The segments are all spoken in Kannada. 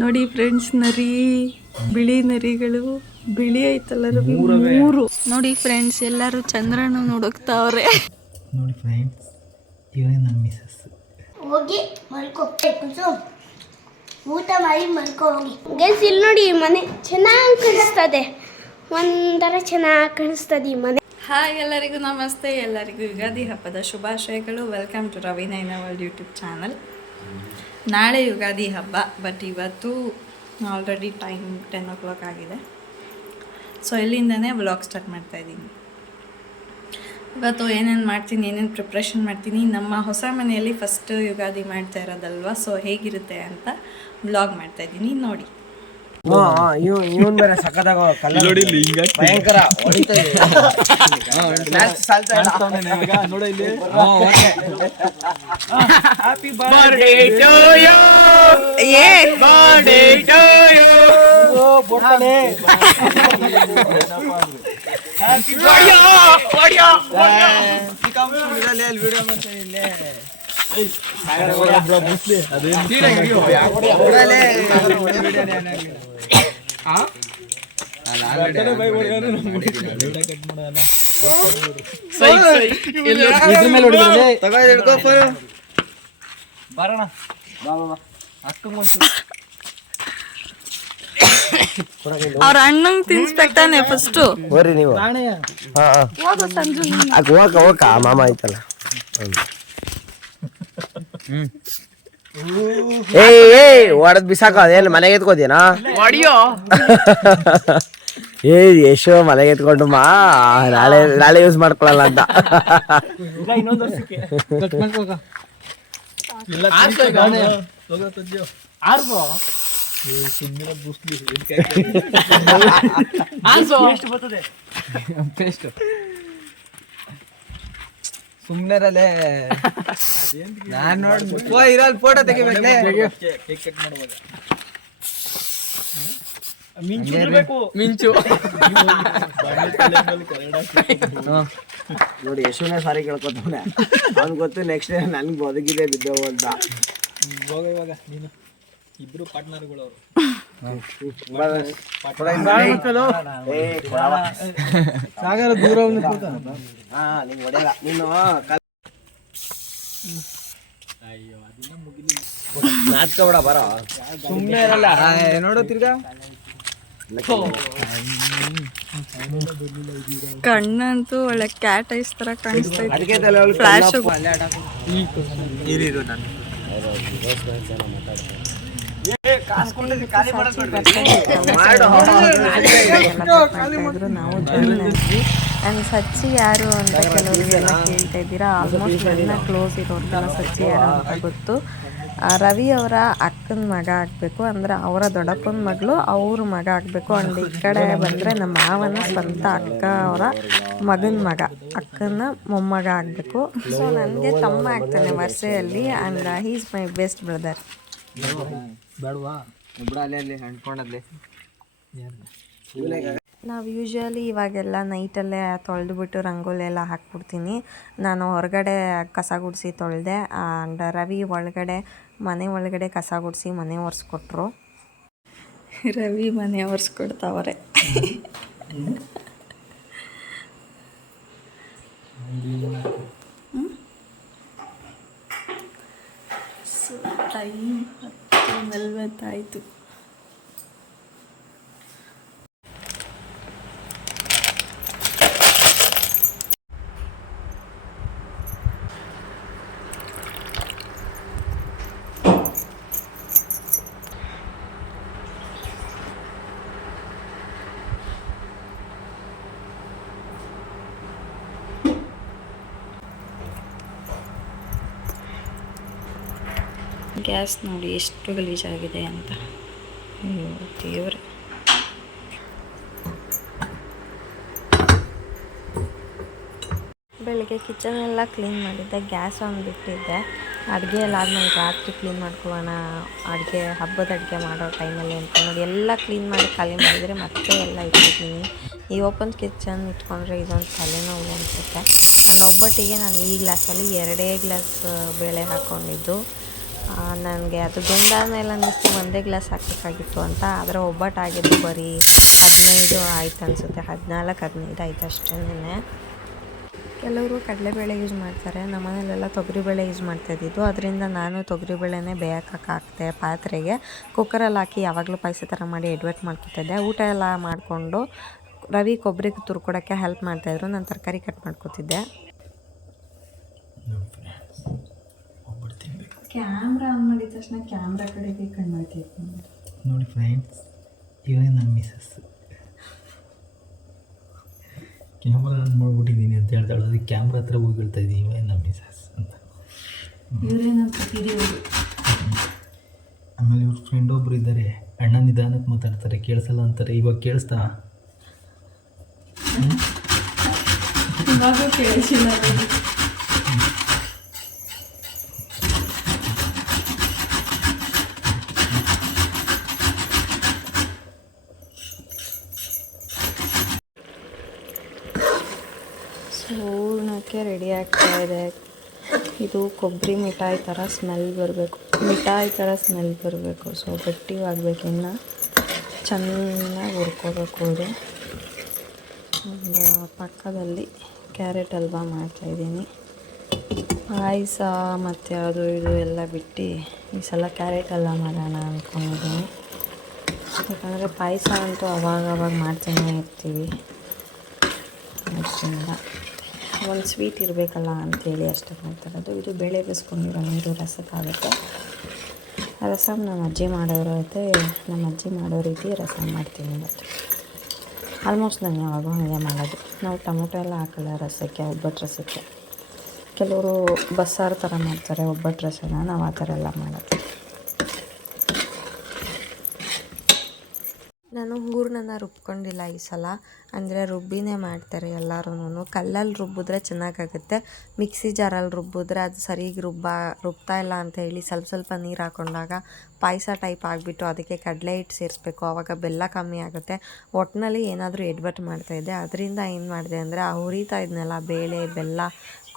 ನೋಡಿ ಫ್ರೆಂಡ್ಸ್ ನರಿ ಬಿಳಿ ನರಿಗಳು ಬಿಳಿ ಐತಲ್ಲ ರವಿ? ಮೂರು. ನೋಡಿ ಫ್ರೆಂಡ್ಸ್ ಎಲ್ಲರೂ ಚಂದ್ರನ ನೋಡಕ್ತಾವ್ರೆ ನೋಡಿ ಫ್ರೆಂಡ್ಸ್ ಇವರೇ ನನ್ನ ಮಿಸಸ್ ಹೋಗಿ ಮಲ್ಕೋ ಊಟ ಮಾಡಿ ಮಲ್ಕೋ ಹೋಗಿ. ಗೈಸ್ ಇಲ್ಲಿ ನೋಡಿ ಈ ಮನೆ ಚೆನ್ನಾಗಿ ಕಾಣಿಸ್ತದೆ. ಒಂಥರ ಚೆನ್ನಾಗಿ ಕಾಣಿಸ್ತದೆ ಈ ಮನೆ. ಹಾಯ್ ಎಲ್ಲರಿಗೂ ನಮಸ್ತೆ. ಎಲ್ಲರಿಗೂ ಯುಗಾದಿ ಹಬ್ಬದ ಶುಭಾಶಯಗಳು. Welcome to Ravi world YouTube channel ನಾಳೆ ಯುಗಾದಿ ಹಬ್ಬ ಬಟ್ ಇವತ್ತು already time ten o'clock ಆಗಿದೆ. ಸೊ ಇಲ್ಲಿಂದನೇ ಬ್ಲಾಗ್ ಸ್ಟಾರ್ಟ್ ಮಾಡ್ತಾ ಇದ್ದೀನಿ. ಇವತ್ತು ಏನೇನು ಮಾಡ್ತೀನಿ, ಏನೇನು ಪ್ರಿಪ್ರೇಷನ್ ಮಾಡ್ತೀನಿ, ನಮ್ಮ ಹೊಸ ಮನೆಯಲ್ಲಿ ಫಸ್ಟ್ ಯುಗಾದಿ ಮಾಡ್ತಾ ಇರೋದಲ್ವ? ಸೊ ಹೇಗಿರುತ್ತೆ ಅಂತ ಬ್ಲಾಗ್ ಮಾಡ್ತಾಯಿದ್ದೀನಿ ನೋಡಿ. ಇವನ್ ಬೇರೆ ಸಕ್ಕದಾಗ ಭಯಂಕರ ಇಲ್ಲ. ಹ್ಮ್, okay. ಓ, ಬೊಟ್ಟನೆ. ಏ, ಚಿಕ್ಕಮ್ಮ ಸುಮ್ನಿರಲ್ಲ, ಇಲ್ಲಿ video ಮಾಡ್ತಾ ಇಲ್ಲೇ. ಹೊಡ್ಯಾಲೆ. ವಿಡಿಯೋನೇ ಏನಾಗ್ಲಿ. ಇದ್ರ ಮೇಲೆ ಹೊಡಿಬಾರ್ದೆ. ತಗೋ, ಇದು ಹಿಡ್ಕೋ ಫೋನು. ಬಾ, ಬಾ, ಬಾ. ಅಕ್ಕಂಗೊಂಚೂರು. ಅವ್ರ ಅಣ್ಣಂಗ್ ತಿನ್ಸ್ಬೇಕಾನೆ ಫಸ್ಟ್ ಬರ್ರಿ ನೀವು. ಹಾ ಹಾ. ಅಕ್ ಹೋಗ ಹೋಗ ಮಾಮ ಐತಲ್ಲ ಏಯ್ ಏಯ್ ಹೊಡೆದ್ ಬಿಸಾಕ ಅದೇನು ಮನೆಗೆ ಎತ್ಕೋತೀನಾ ಏ ಯಶೋ ಮನೆಗೆ ಎತ್ಕೊಂಡು ಮಾ ನಾಳೆ ನಾಳೆ ಯೂಸ್ ಮಾಡ್ಕೊಳ್ಳಲ್ಲ ಅಂತ. ಸುಮ್ನಿರಲ್ಲೇ. ನಾನ್ ನೋಡಿ ಓ ಇರಲ್ಲಿ ಫೋಟೋ ತೆಗಿಬೇಕೇ ಮಿಂಚು ನೋಡಿ ಯಶೋನೇ ಸಾರಿ ಕೇಳ್ಕೊತಾನೆ ಅವ್ನ್ ಗೊತ್ತು ನೆಕ್ಸ್ಟ್ ಡೇ ನನ್ಗೆ ಬದುಕಿದೆ ಬಿದ್ದವು ಅಂತ. ಇವಾಗ ಇವಾಗ ನೀನು. ಇಬ್ರು ಪಾರ್ಟ್ನರ್ಗಳು ಅವರು. ಸಾಗರ ದೂರ ಹಾ ನೀನ್ ನಾಚ್ಕೊಬೇಡ ಬರೋ ಸುಮ್ನೆ ಇರಲ್ಲ ನೋಡು ತಿರ್ಗಾ ಕಣ್ಣಂತೂ ಒಳ್ಳೆ ಕ್ಯಾಟ್ ಐಸ್ ತರ ಕಾಣಿಸ್ತಾ ಇದೆ ಫ್ಲಾಶ್ ಇರಿರು ನಾನು ನಾವು ಸಚ್ಚಿ ಯಾರು ಅಂತ ಕೆಲವರಿಗೆಲ್ಲ ಕೇಳ್ತಾ ಇದ್ದೀರಾ ಆಲ್ಮೋಸ್ಟ್ ನನ್ನ ಕ್ಲೋಸ್ ಇರೋರ್ಗೆಲ್ಲ ಸಚ್ಚಿ ಯಾರು ಅಂತ ಗೊತ್ತು ರವಿ ಅವರ ಅಕ್ಕನ ಮಗ ಆಗಬೇಕು ಅಂದರೆ ಅವರ ದೊಡ್ಡಪ್ಪನ ಮಗಳು ಅವ್ರ ಮಗ ಆಗಬೇಕು ಅಂಡ್ ಈ ಕಡೆ ಬಂದರೆ ನಮ್ಮ ಮಾವನ ಸ್ವಂತ ಅಕ್ಕ ಅವರ ಮಗನ ಮಗ ಅಕ್ಕನ ಮೊಮ್ಮಗ ಆಗಬೇಕು ಸೊ ನನಗೆ ತಮ್ಮ ಆಗ್ತಾನೆ ವರ್ಷೆಯಲ್ಲಿ and he's my best brother ಬೇಡವಾ? ಅಲ್ಲೇ ನಾವು ಯೂಶ್ವಲಿ ಇವಾಗೆಲ್ಲ ನೈಟಲ್ಲೇ ತೊಳೆದ್ಬಿಟ್ಟು ರಂಗೋಲಿ ಎಲ್ಲ ಹಾಕ್ಬಿಡ್ತೀನಿ. ನಾನು ಹೊರಗಡೆ ಕಸ ಗುಡಿಸಿ ತೊಳೆದೆ ಆ್ಯಂಡ್ ರವಿ ಒಳಗಡೆ ಮನೆ ಒಳಗಡೆ ಕಸ ಗುಡಿಸಿ ಮನೆ ಒರೆಸ್ಕೊಟ್ರು. ರವಿ ಮನೆ ಒರೆಸ್ಕೊಡ್ತಾವ್ರೆ ಸೊ ಟೈಮ್ ಹತ್ತು ನಲ್ವತ್ತಾಯಿತು. ಗ್ಯಾಸ್ ನೋಡಿ ಎಷ್ಟು ಗಲೀಜಾಗಿದೆ ಅಂತ. ಅಯ್ಯೋ, ದೇವ್ರೆ. ಬೆಳಗ್ಗೆ ಕಿಚನ್ ಎಲ್ಲ ಕ್ಲೀನ್ ಮಾಡಿದ್ದೆ, ಗ್ಯಾಸ್ ಆನ್ ಬಿಟ್ಟಿದ್ದೆ. ಅಡುಗೆ ಎಲ್ಲ ಆದ್ಮೇಲೆ ರಾತ್ರಿ ಕ್ಲೀನ್ ಮಾಡ್ಕೊಳ್ಳೋಣ, ಅಡುಗೆ, ಹಬ್ಬದ ಅಡುಗೆ ಮಾಡೋ ಟೈಮಲ್ಲಿ ಅಂತ ನೋಡಿ ಎಲ್ಲ ಕ್ಲೀನ್ ಮಾಡಿ ಖಾಲಿ ಮಾಡಿದರೆ ಮತ್ತೆ ಎಲ್ಲ ಇಟ್ಟಿದ್ದೀನಿ. ಈ ಓಪನ್ ಕಿಚನ್ ಇಟ್ಕೊಂಡ್ರೆ ಇದೊಂದು ತಲೆನೋವು ಅನಿಸುತ್ತೆ. ಆ್ಯಂಡ್ ಒಬ್ಬಟ್ಟಿಗೆ ನಾನು ಈ ಗ್ಲಾಸಲ್ಲಿ ಎರಡೇ ಗ್ಲಾಸ್ ಬೇಳೆ ಹಾಕ್ಕೊಂಡಿದ್ದು ನನಗೆ ಅದು ಬೆಂದಾದ್ಮೇಲೆ ಅನ್ನಿಸ್ತು, ಒಂದೇ ಗ್ಲಾಸ್ ಹಾಕಬೇಕಾಗಿತ್ತು ಅಂತ. ಆದರೆ ಒಬ್ಬಟ್ಟಾಗಿದ್ದು ಬರೀ ಹದಿನೈದು ಆಯ್ತು ಅನಿಸುತ್ತೆ. ಹದಿನಾಲ್ಕು, ಹದಿನೈದು ಆಯ್ತು ಅಷ್ಟೇ ಕೆಲವರು ಕಡಲೆಬೇಳೆ ಯೂಸ್ ಮಾಡ್ತಾರೆ. ನಮ್ಮ ಮನೇಲೆಲ್ಲ ತೊಗರಿಬೇಳೆ ಯೂಸ್ ಮಾಡ್ತಾ ಇದ್ದಿದ್ದು. ಅದರಿಂದ ನಾನು ತೊಗರಿಬೇಳೆನೇ ಬೇಯಕ್ಕೆ ಹಾಕ್ತೆ ಪಾತ್ರೆಗೆ. ಕುಕ್ಕರಲ್ಲಿ ಹಾಕಿ ಯಾವಾಗಲೂ ಪಾಯಸ ಥರ ಮಾಡಿ ಎಡ್ವರ್ಟ್ ಮಾಡ್ಕೊತಿದ್ದೆ ಊಟ ಎಲ್ಲ ಮಾಡಿಕೊಂಡು ರವಿ ಕೊಬ್ಬರಿಗೆ ತುರ್ಕೊಡೋಕ್ಕೆ ಹೆಲ್ಪ್ ಮಾಡ್ತಾಯಿದ್ರು ನಾನು ತರಕಾರಿ ಕಟ್ ಮಾಡ್ಕೊತಿದ್ದೆ ಒಬ್ಬಟ್ಟು ತಿನ್ಬೇಕು ಕ್ಯಾಮ್ರಾ ಆನ್ ಮಾಡಿದ ತಕ್ಷಣ ಕ್ಯಾಮ್ರಾ ಕಡೆಗೆ ಕಣ್ಣಾಯ್ತೈತೆ ನೋಡಿ. ಫ್ರೆಂಡ್ಸ್ ಇವೇ ನನ್ನ ಮಿಸಸ್ ಕ್ಯಾಮ್ರಾ ಆನ್ ಮಾಡ್ಬಿಟ್ಟಿದ್ದೀನಿ ಅಂತ ಹೇಳ್ತಾಳೆ. ಅದಕ್ಕೆ ಕ್ಯಾಮ್ರಾ ಹತ್ರ ಹೋಗಿ ಹೇಳ್ತಾ ಇದ್ದೀನಿ ಇವೇ ನಮ್ಮ ಮಿಸಸ್ ಅಂತ ಆಮೇಲೆ ಇವ್ರ ಫ್ರೆಂಡ್ ಒಬ್ರು ಇದ್ದಾರೆ ಅಣ್ಣ ನಿಧಾನಕ್ಕೆ ಮಾತಾಡ್ತಾರೆ ಕೇಳಿಸಲ್ಲ ಅಂತಾರೆ. ಇವಾಗ ಕೇಳಿಸ್ತಾ? ಇವಾಗ ಕೇಳಿಸಿಲ್ಲ. ರೆಡಿ ಆಗ್ತಾ ಇದೆ. ಇದು ಕೊಬ್ಬರಿ ಮಿಠಾಯಿ ಥರ ಸ್ಮೆಲ್ ಬರಬೇಕು. ಮಿಠಾಯಿ ಥರ ಸ್ಮೆಲ್ ಬರಬೇಕು. ಸೊ ಗಟ್ಟಿವಾಗಬೇಕು ಇನ್ನು. ಚೆನ್ನಾಗಿ ಹುರ್ಕೋಬೇಕು ಇದು. ಪಕ್ಕದಲ್ಲಿ ಕ್ಯಾರೆಟ್ ಹಲ್ವಾ ಮಾಡ್ತಾಯಿದ್ದೀನಿ ಪಾಯಸ ಮತ್ತು ಅದು ಇದು ಎಲ್ಲ ಬಿಟ್ಟು ಈ ಸಲ ಕ್ಯಾರೆಟ್ ಹಲ್ವಾ ಮಾಡೋಣ ಅಂದ್ಕೊಂಡಿದ್ದೀನಿ ಯಾಕಂದರೆ ಪಾಯಸ ಅಂತೂ ಅವಾಗವಾಗ ಅವಾಗ ಮಾಡ್ತಾನೆ ಇರ್ತೀವಿ. ಅದರಿಂದ. ಒಂದು ಸ್ವೀಟ್ ಇರಬೇಕಲ್ಲ ಅಂಥೇಳಿ ಅಷ್ಟೇ ಮಾಡ್ತಾರದು ಇದು ಬೇಳೆ ಬೇಯಿಸ್ಕೊಂಡಿರೋ ನೀರು ರಸಕ್ಕಾಗುತ್ತೆ ರಸಮ್ ನಮ್ಮ ಅಜ್ಜಿ ಮಾಡೋರು ಐತೆ. ನಮ್ಮ ಅಜ್ಜಿ ಮಾಡೋ ರೀತಿ ರಸಮ್ ಮಾಡ್ತೀನಿ ಇವತ್ತು. ಆಲ್ಮೋಸ್ಟ್ ನಾನು ಯಾವಾಗೂ ಹಾಗೆ ಮಾಡೋದು. ನಾವು ಟೊಮೊಟೊ ಎಲ್ಲ ಹಾಕಲ್ಲ ರಸಕ್ಕೆ, ಒಬ್ಬಟ್ಟು ರಸಕ್ಕೆ. ಕೆಲವರು ಬಸ್ಸಾರು ಥರ ಮಾಡ್ತಾರೆ, ಒಬ್ಬಟ್ಟು ರಸನ ನಾವು ಆ ಥರ ಎಲ್ಲ ಮಾಡೋದು. ನಾನು ಹೂರ್ಣನ ರುಬ್ಕೊಂಡಿಲ್ಲ ಈ ಸಲ. ಅಂದರೆ ರುಬ್ಬಿನೇ ಮಾಡ್ತಾರೆ ಎಲ್ಲರೂ ಕಲ್ಲಲ್ಲಿ ರುಬ್ಬಿದ್ರೆ ಚೆನ್ನಾಗಾಗುತ್ತೆ. ಮಿಕ್ಸಿ ಜಾರಲ್ಲಿ ರುಬ್ಬಿದ್ರೆ ಅದು ಸರಿಗೆ ರುಬ್ಬ, ರುಬ್ತಾ ಇಲ್ಲ ಅಂತ ಹೇಳಿ ಸ್ವಲ್ಪ ಸ್ವಲ್ಪ ನೀರು ಹಾಕೊಂಡಾಗ ಪಾಯಸ ಟೈಪ್ ಆಗಿಬಿಟ್ಟು ಅದಕ್ಕೆ ಕಡಲೆ ಹಿಟ್ಟು ಸೇರಿಸ್ಬೇಕು. ಆವಾಗ ಬೆಲ್ಲ ಕಮ್ಮಿ ಆಗುತ್ತೆ. ಒಟ್ಟಿನಲ್ಲಿ ಏನಾದರೂ ಮಾಡ್ತಾ ಮಾಡ್ತಾಯಿದ್ದೆ ಅದರಿಂದ ಏನು ಮಾಡಿದೆ ಅಂದರೆ ಆ ಹುರಿತಾ ಇದ್ನಲ್ಲ, ಬೇಳೆ, ಬೆಲ್ಲ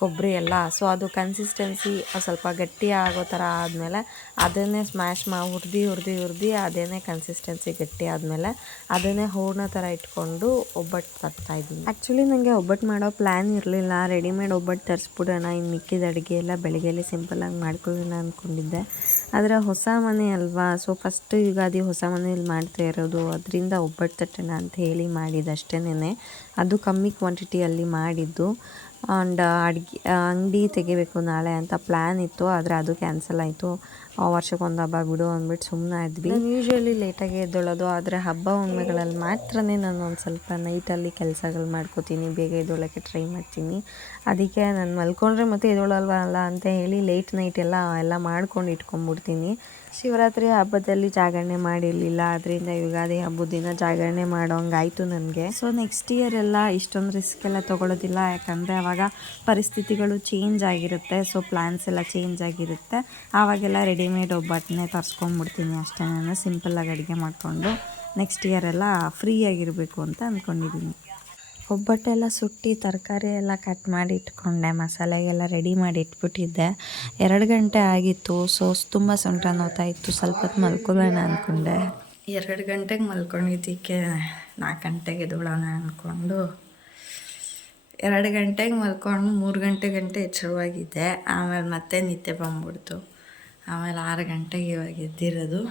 ಕೊಬ್ಬರಿ ಎಲ್ಲ ಸೊ ಅದು ಕನ್ಸಿಸ್ಟೆನ್ಸಿ ಸ್ವಲ್ಪ ಗಟ್ಟಿ ಆಗೋ ಥರ ಆದಮೇಲೆ ಅದನ್ನೇ ಸ್ಮ್ಯಾಶ್ ಮಾ, ಹುರಿದು ಹುರಿದು ಹುರಿದು ಅದೇನೇ ಕನ್ಸಿಸ್ಟೆನ್ಸಿ ಗಟ್ಟಿ ಆದಮೇಲೆ ಅದನ್ನೇ ಹೂರ್ಣ ಥರ ಇಟ್ಕೊಂಡು ಒಬ್ಬಟ್ಟು ತರ್ತಾ ಇದ್ದೀನಿ. ಆ್ಯಕ್ಚುಲಿ ನನಗೆ ಒಬ್ಬಟ್ಟು ಮಾಡೋ ಪ್ಲ್ಯಾನ್ ಇರಲಿಲ್ಲ. ರೆಡಿಮೇಡ್ ಒಬ್ಬಟ್ಟು ತರಿಸ್ಬಿಡೋಣ. ಇನ್ನು ಮಿಕ್ಕಿದ ಅಡುಗೆ ಎಲ್ಲ ಬೆಳಗ್ಗೆಯಲ್ಲಿ ಸಿಂಪಲ್ಲಾಗಿ ಮಾಡ್ಕೊಳ್ಳೋಣ ಅಂದ್ಕೊಂಡಿದ್ದೆ ಆದರೆ ಹೊಸ ಮನೆ ಅಲ್ವಾ? ಸೊ ಫಸ್ಟ್ ಯುಗಾದಿ ಹೊಸ ಮನೆಯಲ್ಲಿ ಮಾಡ್ತಾ ಇರೋದು. ಅದರಿಂದ ಒಬ್ಬಟ್ಟು ತಟ್ಟೋಣ ಅಂತ ಹೇಳಿ ಮಾಡಿದ್ದಷ್ಟೇನೆ ಅದು ಕಮ್ಮಿ ಕ್ವಾಂಟಿಟಿಯಲ್ಲಿ ಮಾಡಿದ್ದು. ಆ್ಯಂಡ್ ಅಡ್ಗೆ ಅಂಗಡಿ ತೆಗಿಬೇಕು ನಾಳೆ ಅಂತ ಪ್ಲ್ಯಾನ್ ಇತ್ತು, ಆದರೆ ಅದು ಕ್ಯಾನ್ಸಲ್ ಆಯಿತು. ವರ್ಷಕ್ಕೊಂದು ಹಬ್ಬ ಬಿಡು ಅಂದ್ಬಿಟ್ಟು ಸುಮ್ಮನೆ ಇದ್ವಿ. ನಾನು ಯೂಶ್ವಲಿ ಲೇಟಾಗಿ ಎದ್ದೊಳೋದು, ಆದರೆ ಹಬ್ಬ ಹುಣ್ಮೆಗಳಲ್ಲಿ ಮಾತ್ರನೇ ನಾನು ಒಂದು ಸ್ವಲ್ಪ ನೈಟಲ್ಲಿ ಕೆಲಸಗಳು ಮಾಡ್ಕೋತೀನಿ, ಬೇಗ ಎದ್ದೊಳಕ್ಕೆ ಟ್ರೈ ಮಾಡ್ತೀನಿ. ಅದಕ್ಕೆ ನಾನು ಮಲ್ಕೊಂಡ್ರೆ ಮತ್ತೆ ಎದ್ದೊಳಲ್ವಲ್ಲ ಅಂತ ಹೇಳಿ ಲೇಟ್ ನೈಟ್ ಎಲ್ಲ ಎಲ್ಲ ಮಾಡ್ಕೊಂಡು ಇಟ್ಕೊಂಡ್ಬಿಡ್ತೀನಿ. ಶಿವರಾತ್ರಿ ಹಬ್ಬದಲ್ಲಿ ಜಾಗರಣೆ ಮಾಡಿರಲಿಲ್ಲ. ಅದರಿಂದ ಯುಗಾದಿ ಹಬ್ಬದ ದಿನ ಜಾಗರಣೆ ಮಾಡೋಂಗಾಯಿತು ನನಗೆ. ಸೊ ನೆಕ್ಸ್ಟ್ ಇಯರ್ ಎಲ್ಲ ಇಷ್ಟೊಂದು ರಿಸ್ಕ್ ಎಲ್ಲ ತೊಗೊಳೋದಿಲ್ಲ. ಯಾಕಂದರೆ ಆವಾಗ ಪರಿಸ್ಥಿತಿಗಳು ಚೇಂಜ್ ಆಗಿರುತ್ತೆ. ಸೊ ಪ್ಲ್ಯಾನ್ಸ್ ಎಲ್ಲ ಚೇಂಜ್ ಆಗಿರುತ್ತೆ. ಆವಾಗೆಲ್ಲ ರೆಡಿಮೇಡ್ ಒಬ್ಬಟ್ಟನ್ನೇ ತರಿಸ್ಕೊಂಡ್ಬಿಡ್ತೀನಿ ಅಷ್ಟೇ ನಾನು. ಸಿಂಪಲ್ಲಾಗಿ ಅಡುಗೆ ಮಾಡಿಕೊಂಡು ನೆಕ್ಸ್ಟ್ ಇಯರ್ ಎಲ್ಲ ಫ್ರೀಯಾಗಿರಬೇಕು ಅಂತ ಅಂದ್ಕೊಂಡಿದ್ದೀನಿ ಒಬ್ಬಟ್ಟೆಲ್ಲ ಸುಟ್ಟು ತರಕಾರಿ ಎಲ್ಲ ಕಟ್ ಮಾಡಿ ಇಟ್ಕೊಂಡೆ, ಮಸಾಲೆಗೆಲ್ಲ ರೆಡಿ ಮಾಡಿ ಇಟ್ಬಿಟ್ಟಿದ್ದೆ. ಎರಡು ಗಂಟೆ ಆಗಿತ್ತು ಸೊ ತುಂಬ ಸೊಂಟ ನೋತಾ ಇತ್ತು, ಸ್ವಲ್ಪ ಹೊತ್ತು ಮಲ್ಕೊಳ್ಳೋಣ ಅಂದ್ಕೊಂಡೆ. ಎರಡು ಗಂಟೆಗೆ ಮಲ್ಕೊಂಡಿದ್ದಕ್ಕೆ ನಾಲ್ಕು ಗಂಟೆಗೆ ಎದ್ದೋಳೋಣ ಅಂದ್ಕೊಂಡು ಎರಡು ಗಂಟೆಗೆ ಮಲ್ಕೊಂಡು ಮೂರು ಗಂಟೆ ಗಂಟೆ ಎಚ್ಚರವಾಗಿದ್ದೆ ಆಮೇಲೆ ಮತ್ತೆ ನಿದ್ದೆ ಬಂದ್ಬಿಡ್ತು. ಆಮೇಲೆ ಆರು ಗಂಟೆಗೆ ಇವಾಗ ಎದ್ದಿರೋದು.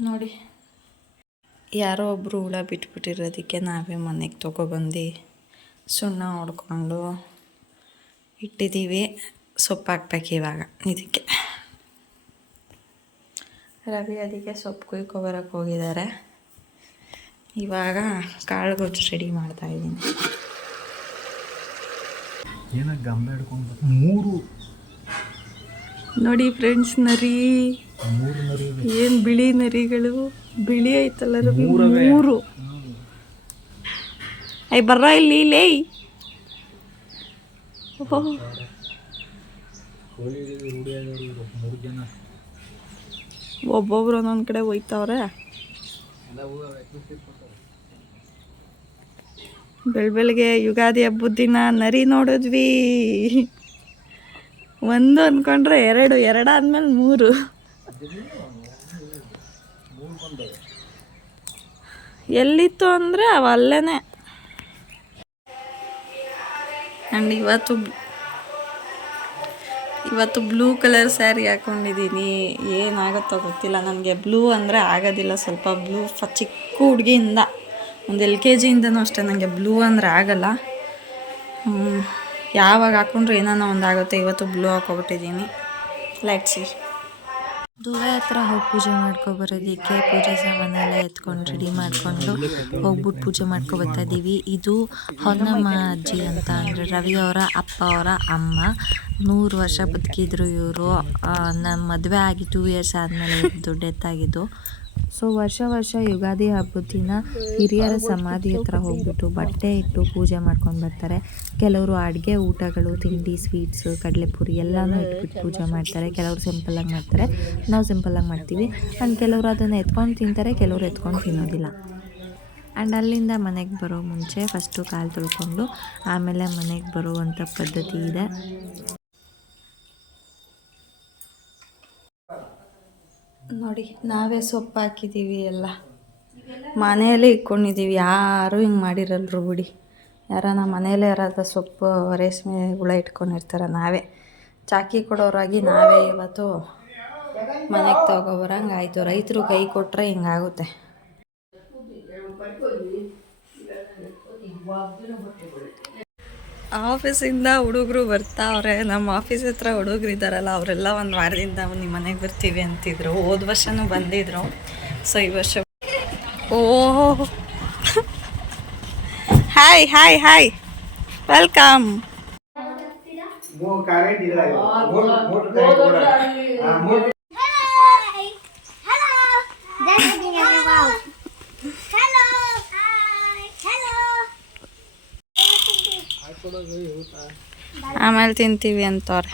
ನೋಡಿ. ಯಾರೋ ಒಬ್ಬರು ಹುಳ ಬಿಟ್ಬಿಟ್ಟಿರೋದಕ್ಕೆ ನಾವೇ ಮನೆಗೆ ತೊಗೊಬಂದು ಸುಣ್ಣ ಹೊಡ್ಕೊಂಡು ಇಟ್ಟಿದ್ದೀವಿ. ಸೊಪ್ಪು ಹಾಕ್ಬೇಕು ಇವಾಗ ಇದಕ್ಕೆ. ರವಿ ಅದಕ್ಕೆ ಸೊಪ್ಪು ಕುಯ್ಕೊಬರಕ್ಕೆ ಹೋಗಿದ್ದಾರೆ. ಇವಾಗ ಕಾಳು ಗೊಜ್ಜು ರೆಡಿ ಮಾಡ್ತಾ ಇದ್ದೀನಿ. ಏನೋ ಗಂಬೆ ಹಿಡ್ಕೊಂಡು ಮೂರು ನೋಡಿ ಫ್ರೆಂಡ್ಸ್ ನರಿ. ಏನು ಬಿಳಿ ನರಿಗಳು? ಬಿಳಿ ಐತಲ್ಲ ರವಿ. ಮೂರು. ಐ ಬರ್ರ ಇಲ್ಲಿ ಲೇ ಓಹ್. ಕೋಳಿ ರೂಢಿ ಮೂರು ಜನ ಒಬ್ಬೊಬ್ರು ಒಂದೊಂದು ಕಡೆ ಹೋಯ್ತವ್ರೆ. ಬೆಳ್ ಬೆಳಗ್ಗೆ ಯುಗಾದಿ ಹಬ್ಬದ ದಿನ ನರಿ ನೋಡಿದ್ವಿ. ಒಂದು ಅನ್ಕೊಂಡ್ರೆ ಎರಡು ಎರಡಾದ್ಮೇಲೆ ಮೂರು. ಎಲ್ಲಿತ್ತು ಅಂದರೆ ಅವಲ್ಲೇನೆ ಆ್ಯಂಡ್ ಇವತ್ತು ಇವತ್ತು ಬ್ಲೂ ಕಲರ್ ಸ್ಯಾರಿ ಹಾಕೊಂಡಿದ್ದೀನಿ. ಏನಾಗುತ್ತೋ ಗೊತ್ತಿಲ್ಲ. ನನಗೆ ಬ್ಲೂ ಅಂದರೆ ಆಗೋದಿಲ್ಲ. ಸ್ವಲ್ಪ ಬ್ಲೂ ಚಿಕ್ಕ ಹುಡುಗಿಯಿಂದ, ಒಂದು ಎಲ್ ಕೆ ಜಿಯಿಂದನೂ ಅಷ್ಟೇ ನನಗೆ ಬ್ಲೂ ಅಂದರೆ ಆಗಲ್ಲ. ಯಾವಾಗ ಹಾಕೊಂಡ್ರೆ ಏನಾನ ಒಂದು ಆಗುತ್ತೆ ಇವತ್ತು ಬ್ಲೂ ಹಾಕೊಬಿಟ್ಟಿದ್ದೀನಿ. ಸಿ ದೂರ ಹತ್ರ ಹೋಗಿ ಪೂಜೆ ಮಾಡ್ಕೊಬರೋದಕ್ಕೆ ಪೂಜೆ ಸಾಮಾನೆಲ್ಲ ಎತ್ಕೊಂಡು ರೆಡಿ ಮಾಡಿಕೊಂಡು ಹೋಗ್ಬಿಟ್ಟು ಪೂಜೆ ಮಾಡ್ಕೊಬರ್ತಾ ಇದ್ದೀವಿ ಇದು ಹೊನ್ನಮ್ಮ ಅಜ್ಜಿ ಅಂತ ಅಂದರೆ ರವಿ ಅವರ ಅಪ್ಪ ಅವರ ಅಮ್ಮ. ನೂರು ವರ್ಷ ಬದುಕಿದ್ರು ಇವರು. ನಮ್ಮ ಮದುವೆ ಆಗಿ ಟೂ ಇಯರ್ಸ್ ಆದಮೇಲೆ ಇದ್ದು ಡೆತ್ ಆಗಿದ್ದು. ಸೊ ವರ್ಷ ವರ್ಷ ಯುಗಾದಿ ಹಬ್ಬದ ದಿನ ಹಿರಿಯರ ಸಮಾಧಿ ಹತ್ರ ಹೋಗ್ಬಿಟ್ಟು ಬಟ್ಟೆ ಇಟ್ಟು ಪೂಜೆ ಮಾಡ್ಕೊಂಡು ಬರ್ತಾರೆ. ಕೆಲವರು ಅಡುಗೆ ಊಟಗಳು, ತಿಂಡಿ ಸ್ವೀಟ್ಸ್ ಕಡಲೆಪುರಿ ಎಲ್ಲನೂ ಇಟ್ಬಿಟ್ಟು ಪೂಜೆ ಮಾಡ್ತಾರೆ. ಕೆಲವರು ಸಿಂಪಲ್ಲಾಗಿ ಮಾಡ್ತಾರೆ. ನಾವು ಸಿಂಪಲ್ಲಾಗಿ ಮಾಡ್ತೀವಿ. ಆ್ಯಂಡ್ ಕೆಲವರು ಅದನ್ನು ಎತ್ಕೊಂಡು ತಿಂತಾರೆ, ಕೆಲವರು ಎತ್ಕೊಂಡು ತಿನ್ನೋದಿಲ್ಲ. ಆ್ಯಂಡ್ ಅಲ್ಲಿಂದ ಮನೆಗೆ ಬರೋ ಮುಂಚೆ ಫಸ್ಟು ಕಾಲು ತೊಳ್ಕೊಂಡು ಆಮೇಲೆ ಮನೆಗೆ ಬರುವಂಥ ಪದ್ಧತಿ ಇದೆ. ನೋಡಿ, ನಾವೇ ಸೊಪ್ಪು ಹಾಕಿದ್ದೀವಿ ಎಲ್ಲ. ಮನೆಯಲ್ಲೇ ಇಟ್ಕೊಂಡಿದ್ದೀವಿ ಯಾರೂ ಹಿಂಗೆ ಮಾಡಿರಲ್ರು ಬಿಡಿ. ಯಾರನ ಮನೆಯಲ್ಲೇ ಯಾರಾದ ಸೊಪ್ಪು ರೇಷ್ಮೆ ಹುಳ ಇಟ್ಕೊಂಡಿರ್ತಾರೆ ನಾವೇ. ಚಾಕಿ ಕೊಡೋರಾಗಿ ನಾವೇ ಇವತ್ತು ಮನೆಗೆ ತಗೊಬರಂಗೆ ಆಯಿತು ರೈತರು ಕೈ ಕೊಟ್ಟರೆ ಹಿಂಗಾಗುತ್ತೆ. ಆಫೀಸಿಂದ ಹುಡುಗರು ಬರ್ತಾವ್ರೆ ನಮ್ಮ ಆಫೀಸ್ ಹತ್ರ ಹುಡುಗರು ಇದ್ದಾರಲ್ಲ ಅವರೆಲ್ಲ ಒಂದು ವಾರದಿಂದ ನಿಮ್ಮ ಮನೆಗೆ ಬರ್ತೀವಿ ಅಂತಿದ್ರು. ಹೋದ ವರ್ಷನೂ ಬಂದಿದ್ರು. ಸೊ ಈ ವರ್ಷ ಓ. Hi hi hi welcome ಆಮೇಲೆ ತಿಂತೀವಿ ಅಂತವ್ರೆ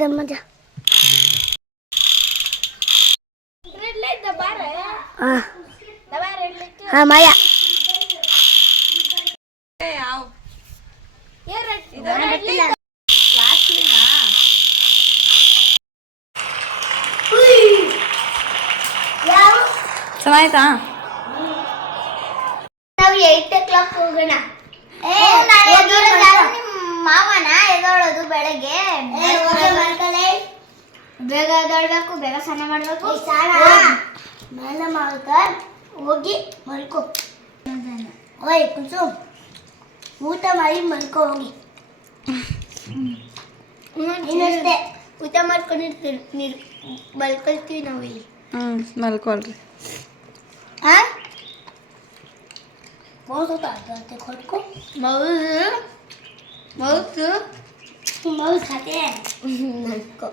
ಜಾಗ ಮಜ. ಹಾ ಮಾಯ. ಚೆನ್ನಾಯ್ತಾ ನಾವು ಏಟ್ ಓ ಕ್ಲಾಕ್ ಹೋಗೋಣ ಮಾವನ ಎದೋಳೋದು ಬೆಳಗ್ಗೆ? ಬೇಗ ಎದೊಳ್ಬೇಕು ಬೇಗ ಸ್ನಾನ ಮಾಡ್ಬೇಕು. ಮೇಲೆ ಮಾಡ್ಕ ಹೋಗಿ ಮಲ್ಕೋ. ಓಯ್ ಕುಸು. ಊಟ ಮಾಡಿ ಮಲ್ಕೋ ಹೋಗಿ. ಇನ್ನಷ್ಟೇ. ಊಟ ಮಾಡ್ಕೊಂಡಿರ್ತೀವಿ ನೀರು. ಮಲ್ಕೊಳ್ತೀವಿ ನಾವು ಇಲ್ಲಿ. ಹ್ಞೂ ಮಲ್ಕೊಳ್ರಿ. ಹಾ ಮೌಸು ತಾತೆ ಕೊಟ್ಕೊ ಮೌಸು ಮೌಸು ಮೌಸ್ ಖಾತೆ ನಡ್ಕೊ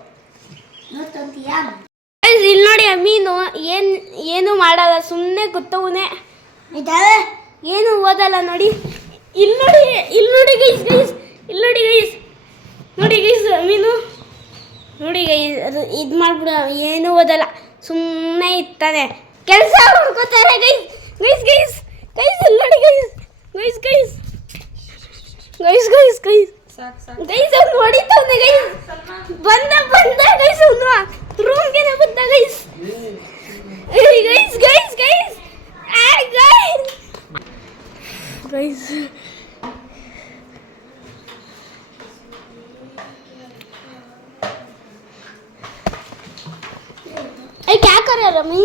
ಇಲ್ಲಿ ನೋಡಿ ಮೀನು ಏನು ಏನು ಮಾಡಲ್ಲ ಸುಮ್ಮನೆ ಗೊತ್ತವನೆ ಏನು ಓದಲ್ಲ ನೋಡಿ. ಇಲ್ಲಿ ನೋಡಿ ಇಲ್ಲಿ ನೋಡಿ ಗೈಸ್ ಗೈಸ್ ಇಲ್ಲಿ ನೋಡಿ ಗೈಸ್ ನೋಡಿ ಗೈಸ್ ಮೀನು. ನೋಡಿ ಗೈಸ್ ಅದು ಇದು ಮಾಡ್ಬಿಡ ಏನು ಓದಲ್ಲ. ಸುಮ್ಮನೆ ಇರ್ತಾನೆ. ಕೆಲಸ ಮಾಡ್ಕೋತಾರೆ ಗೈಸ್ ಗೈಸ್ ಗೈಸ್ ಗೈಸ್ ಇಲ್ಲಿ ನೋಡಿ guys guys guys guys guys guys guys ಅವ್ನು ಹೊಡಿತಾವ್ನೆ ಗೈಸ್ ಬಂದ ಬಂದ ಗೈಸ್ ಅವನು ರೂಮ್ಗೆನೆ ಬಂದ guys guys guys guys guys Rami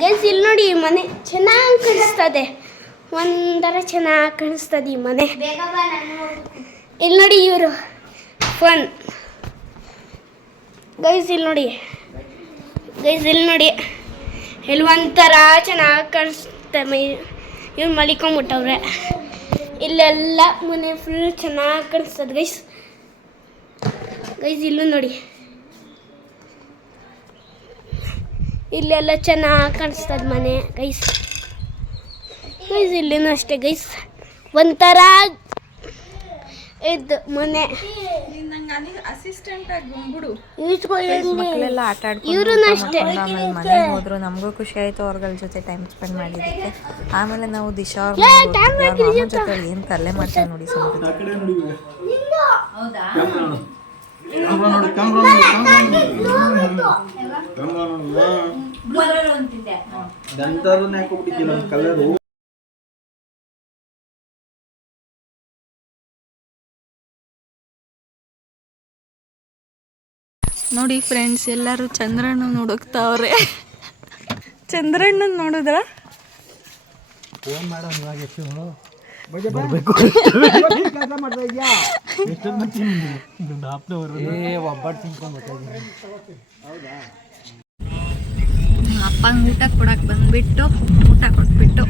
guys ಇಲ್ಲಿ ನೋಡಿ ಮನೆ ಚೆನ್ನಾಗಿ ಕಾಣಿಸ್ತದೆ. ಒಂಥರ ಚೆನ್ನಾಗಿ ಕಾಣಿಸ್ತದೆ ಈ ಮನೆ. ಇಲ್ಲಿ ನೋಡಿ ಇವರು. ಫೋನ್ ಗೈಸ್ ಇಲ್ಲಿ ನೋಡಿ. ಗೈಸ್ ಇಲ್ಲಿ ನೋಡಿ. ಇಲ್ಲಿ ಒಂಥರ ಚೆನ್ನಾಗಿ ಕಾಣಿಸುತ್ತೆ ಮೈ ಇವ್ರು ಮಲಿಕೊಂಬಿಟ್ಟವ್ರೆ. ಇಲ್ಲೆಲ್ಲ ಮನೆ ಫುಲ್ ಚೆನ್ನಾಗಿ ಕಾಣಿಸ್ತದೆ ಗೈಸ್ ಗೈಸ್ ಇಲ್ಲೂ ನೋಡಿ. ಇಲ್ಲೆಲ್ಲ ಚೆನ್ನಾಗಿ ಕಾಣಿಸ್ತದೆ ಮನೆ ಗೈಸ್ ಗೈಸ್ ಇಲ್ಲೇನು ಅಷ್ಟೇ ಗೈಸ್ ಒಂಥರ ಇದು ಮನೆ. ಮಕ್ಕಳೆಲ್ಲ ಆಟ ಆಡ್ಕೊಂಡು ಇವ್ರನ್ನ ಊಟ ಅಷ್ಟೇ. ಮನೆಗೆ ಹೋದ್ರು ನಮಗೂ ಖುಷಿ ಆಯ್ತು ಅವ್ರಗಳ ಜೊತೆ ಟೈಮ್ ಸ್ಪೆಂಡ್ ಮಾಡಿದ್ದಕ್ಕೆ. ಆಮೇಲೆ ನಾವು ದಿಶಾ ಅವ್ರ ಜೊತೆ ಏನು ತಲೆ ಮಾಡ್ತಾರೆ ನೋಡಿ ನೋಡಿ ಫ್ರೆಂಡ್ಸ್ ಎಲ್ಲರೂ ಚಂದ್ರಣ್ಣ ನೋಡಕ್ತಾವ್ರೆ ಚಂದ್ರಣ್ಣ ನೋಡಿದ್ರ? ಅಪ್ಪಂಗೆ ಊಟ ಕೊಡಕ್ ಬಂದ್ಬಿಟ್ಟು ಊಟ ಕೊಟ್ಬಿಟ್ಟು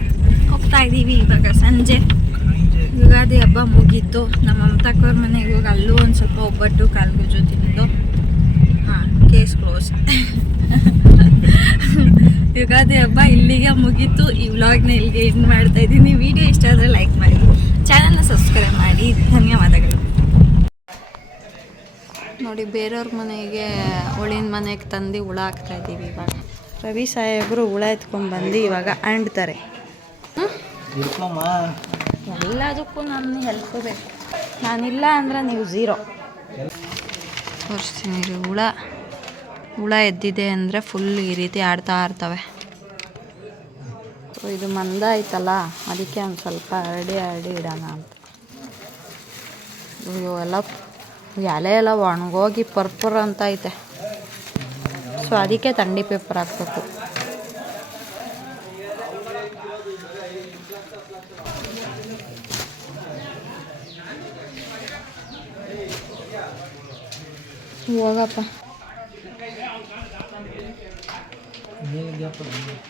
ಹೋಗ್ತಾ ಇದೀವಿ ಇವಾಗ ಸಂಜೆ. ಯುಗಾದಿ ಹಬ್ಬ ಮುಗೀತು. ನಮ್ಮ ಮಮತಾಕವ್ರ ಮನೆಗೆ ಹೋಗಿ ಅಲ್ಲೂ ಒಂದು ಸ್ವಲ್ಪ ಒಬ್ಬಟ್ಟು ಕಾಲ್ಗುಜ್ಜು ತಿಂದು ಕೇಸ್ ಕ್ಲೋಸ್. ಯುಗಾದಿ ಹಬ್ಬ ಇಲ್ಲಿಗೆ ಮುಗೀತು. ಈ ವ್ಲಾಗ್ನ ಇಲ್ಲಿಗೆ ಇನ್ ಮಾಡ್ತಾ ಇದ್ದೀನಿ. ವಿಡಿಯೋ ಇಷ್ಟ ಆದರೆ ಲೈಕ್ ಮಾಡಿ. ಚಾನಲ್ನ ಸಬ್ಸ್ಕ್ರೈಬ್ ಮಾಡಿ. ಧನ್ಯವಾದಗಳು. ನೋಡಿ ಬೇರೆಯವ್ರ ಮನೆಗೆ ಹುಳಿನ ಮನೆಗೆ ತಂದು ಹುಳ ಹಾಕ್ತಾ ಇದ್ದೀವಿ ಇವಾಗ. ರವಿ ಸಾಹೇಬರು ಹುಳ ಎತ್ಕೊಂಡು ಬಂದು ಇವಾಗ ಅಂಡ್ತಾರೆ ಎಲ್ಲದಕ್ಕೂ ನನ್ನ ಹೆಲ್ಪ್ ಬೇಕು. ನಾನಿಲ್ಲ ಅಂದ್ರೆ ನೀವು ಝೀರೋ ತೋರಿಸ್ತೀನಿ ಹುಳ. ಹುಳ ಎದ್ದಿದೆ ಅಂದರೆ ಫುಲ್ ಈ ರೀತಿ ಆಡ್ತಾ ಇರ್ತವೆ ಇದು ಮಂದ ಆಯ್ತಲ್ಲ, ಅದಕ್ಕೆ ಒಂದು ಸ್ವಲ್ಪ ಹರಡಿ ಹರಡಿ ಇಡೋಣ ಅಂತ. ಅಯ್ಯೋ, ಎಲ್ಲ ಎಲೆ ಎಲ್ಲ ಒಣಗೋಗಿ ಪರ್ಪರ್ ಅಂತ ಐತೆ. ಸೊ ಅದಕ್ಕೆ ತಂಡಿ ಪೇಪರ್ ಹಾಕ್ಬೇಕು. ಹೋಗಪ್ಪ. Ini dia.